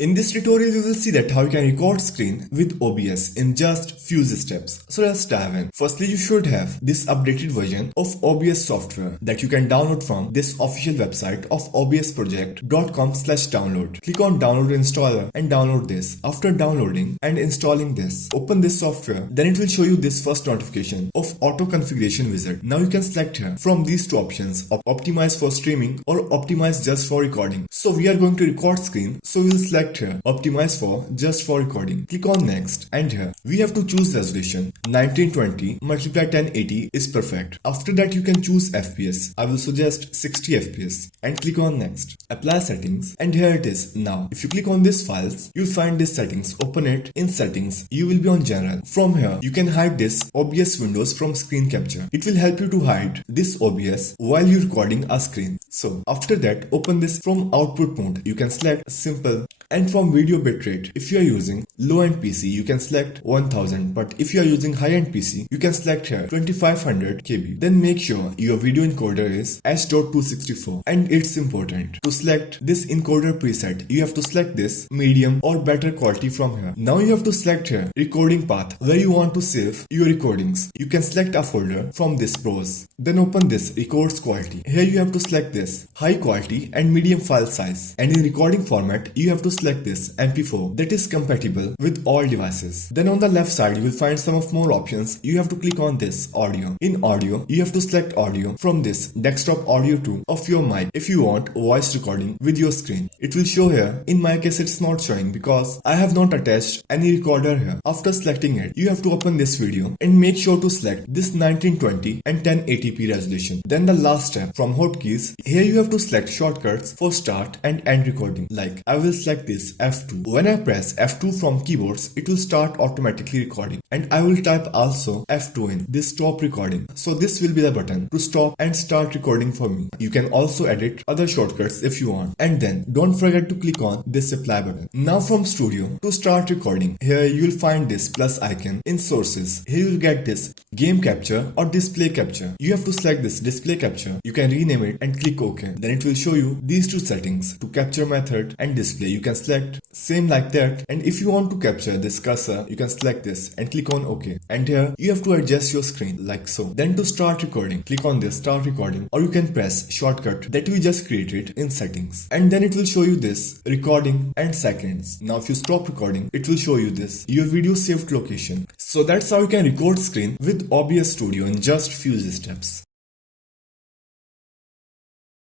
In this tutorial, you will see that how you can record screen with OBS in just few steps. So let's dive in. Firstly, you should have this updated version of OBS software that you can download from this official website of obsproject.com/download. Click on download installer and download this. After downloading and installing this, open this software. Then it will show you this first notification of auto configuration wizard. Now you can select here from these two options of optimize for streaming or optimize just for recording. So we are going to record screen. So we will select here optimize for just for recording. Click on next, and here we have to choose resolution. 1920 multiply 1080 is perfect. After that you can choose FPS. I will suggest 60 FPS and click on next. Apply settings, and here it is. Now if you click on this files, you'll find this settings. Open it. In settings you will be on general. From here you can hide this OBS windows from screen capture. It will help you to hide this OBS while you're recording a screen. So after that, open this from output mode. You can select simple, and from video bitrate, if you are using low-end PC, you can select 1000, but if you are using high-end PC, you can select here 2500 KB. Then make sure your video encoder is H.264, and it's important to select this encoder preset. You have to select this medium or better quality from here. Now you have to select here recording path where you want to save your recordings. You can select a folder from this browse. Then open this records quality. Here you have to select this high quality and medium file size, and in recording format you have to select this MP4 that is compatible with all devices. Then on the left side you will find some of more options. You have to click on this audio. In audio you have to select audio from this desktop audio 2 of your mic if you want voice recording with your screen. It will show here. In my case it's not showing because I have not attached any recorder here. After selecting it, you have to open this video and make sure to select this 1920 and 1080p resolution. Then the last step from hotkeys. Here you have to select shortcuts for start and end recording. Like I will select this F2. When I press F2 from keyboards, it will start automatically recording, and I will type also F2 in this stop recording. So this will be the button to stop and start recording for me. You can also edit other shortcuts if you want, and then don't forget to click on this apply button. Now from studio to start recording, here you will find this plus icon. In sources, here you will get this game capture or display capture. You have to select this display capture. You can rename it and click OK. Then it will show you these two settings to capture method and display. You can select same like that, and if you want to capture this cursor, you can select this and click on OK. And here you have to adjust your screen like so. Then to start recording, click on this start recording, or you can press shortcut that we just created in settings, and then it will show you this recording and seconds. Now if you stop recording, it will show you this your video saved location. So that's how you can record screen with OBS Studio in just few steps.